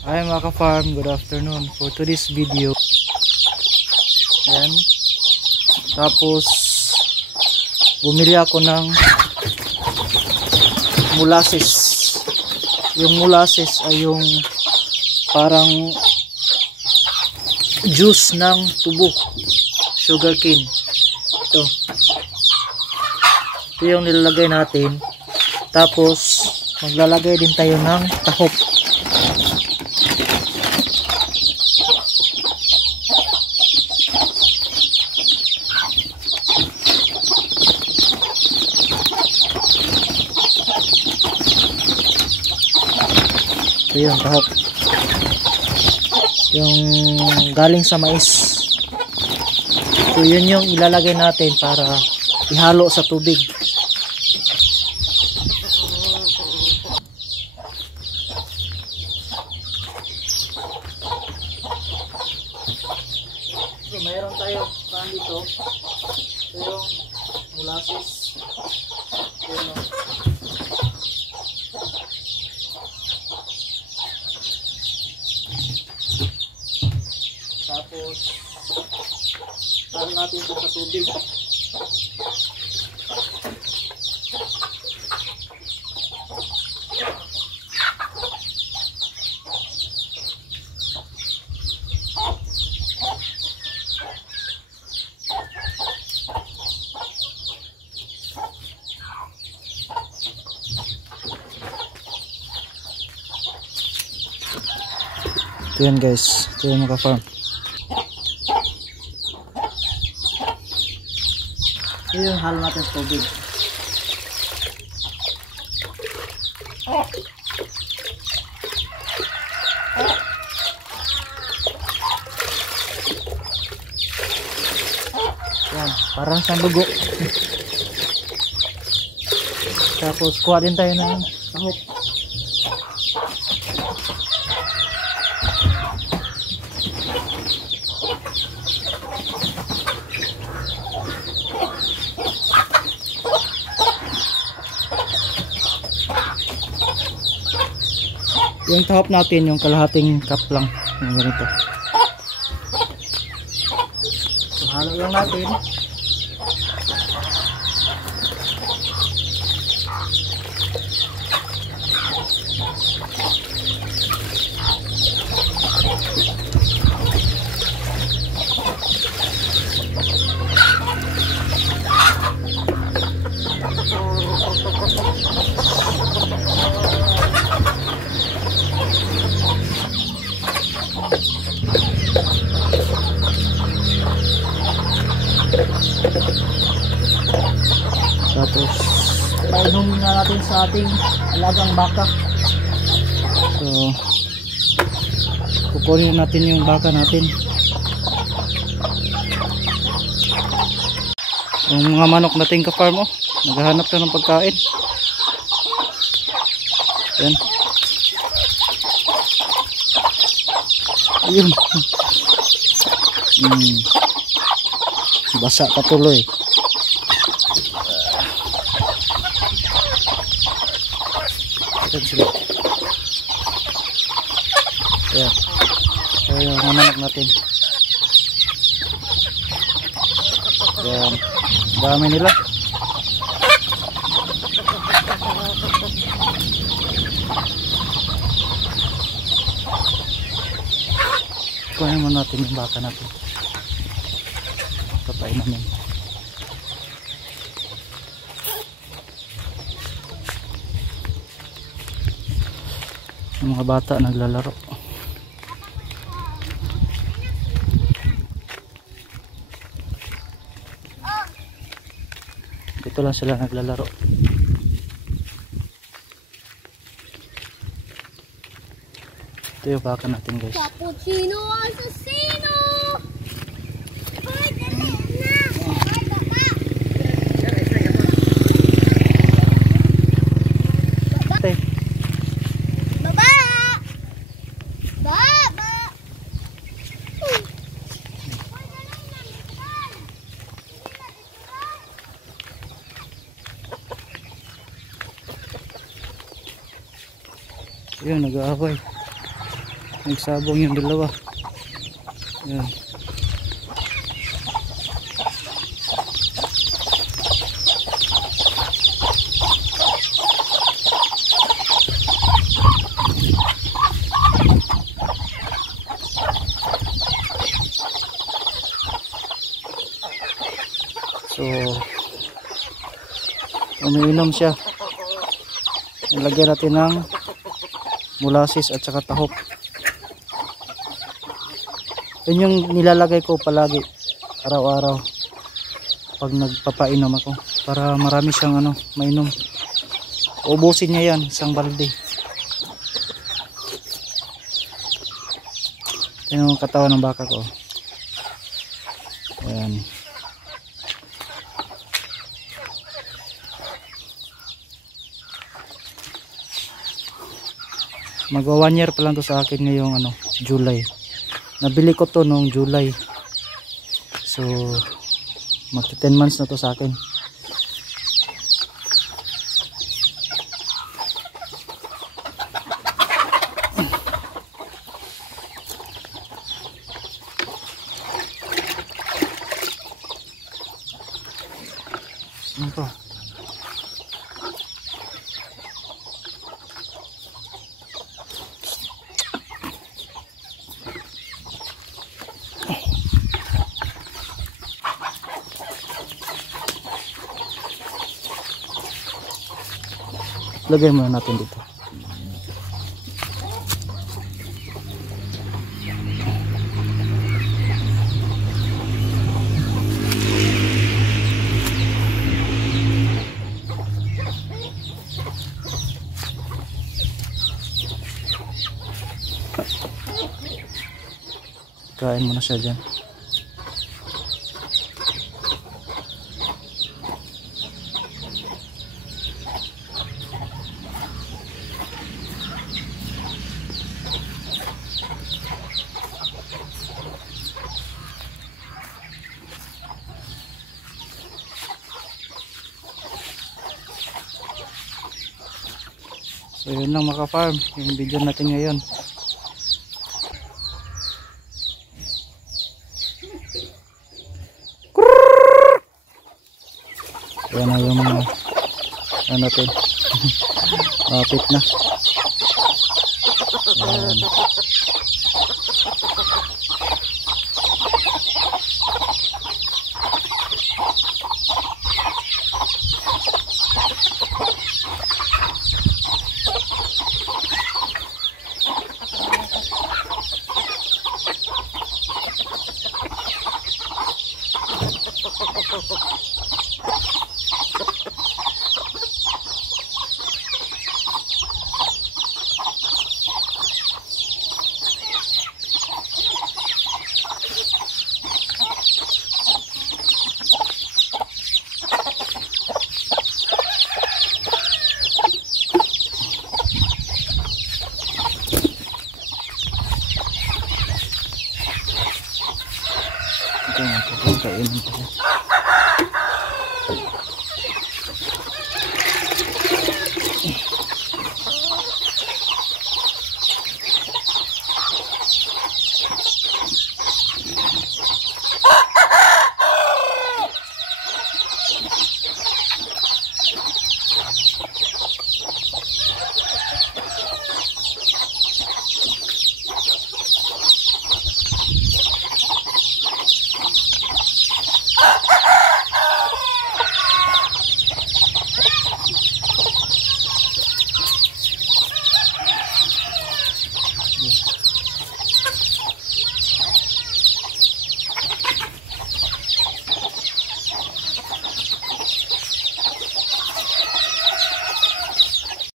Hi mga ka-farm, good afternoon. For today's video, ayan, tapos bumili ako ng molasses. Yung molasses ay yung parang juice ng tubo, sugarcane. Ito yung nilalagay natin. Tapos maglalagay din tayo ng tahop. Ito yung tahop, yung galing sa mais. So yun yung ilalagay natin para ihalo sa tubig. So mayroon tayo pan dito. Ito yung molasses. Ito yung tapos talo natin ito sa tubig. Ito yan guys, ito yung maka-farm. Ito yung halo natin sa tubig. Yan, parang sa dugo. Tapos kuha din tayo ng tahop. Yung tahop natin, yung kalahating cup lang, yung ganito. So halo lang natin. Tapos painumin na natin sa ating alagang baka. So kukunin natin yung baka natin. Yung mga manok natin ka-farm, oh, naghahanap na ng pagkain. Yan. Ayun. Basa patuloy. Ayan sila. Ayan. Ayan yung manok natin. Ayan. Dami nila. Kunin mo natin yung baka natin. Papain namin. Yung mga bata naglalaro. Dito lang sila naglalaro. Ito yung baka natin guys. Cappuccino assassino! Hoy, dali na! Hoy, baba! Ate. Baba! Baba! Yun, nag-aaway. nagsabong yung dalawa. Yan. So umiinom siya. Nilagyan natin ng molasses at saka tahok. Yun yung nilalagay ko palagi araw-araw pag nagpapainom ako para marami siyang mainom. Ubusin niya yan isang balde. Ito yung katawan ng baka ko. Ayan. Magwa 1 year pa lang to sa akin ngayong July. Nabili ko to noong July. So magti 10 months na to sa akin. Ano to? Lagay muna natin dito. Kain muna siya dyan. So yun lang mga farm, yung video natin ngayon. Yan na yung natin. Mapit na. Yan. Ito nga, kainin ko.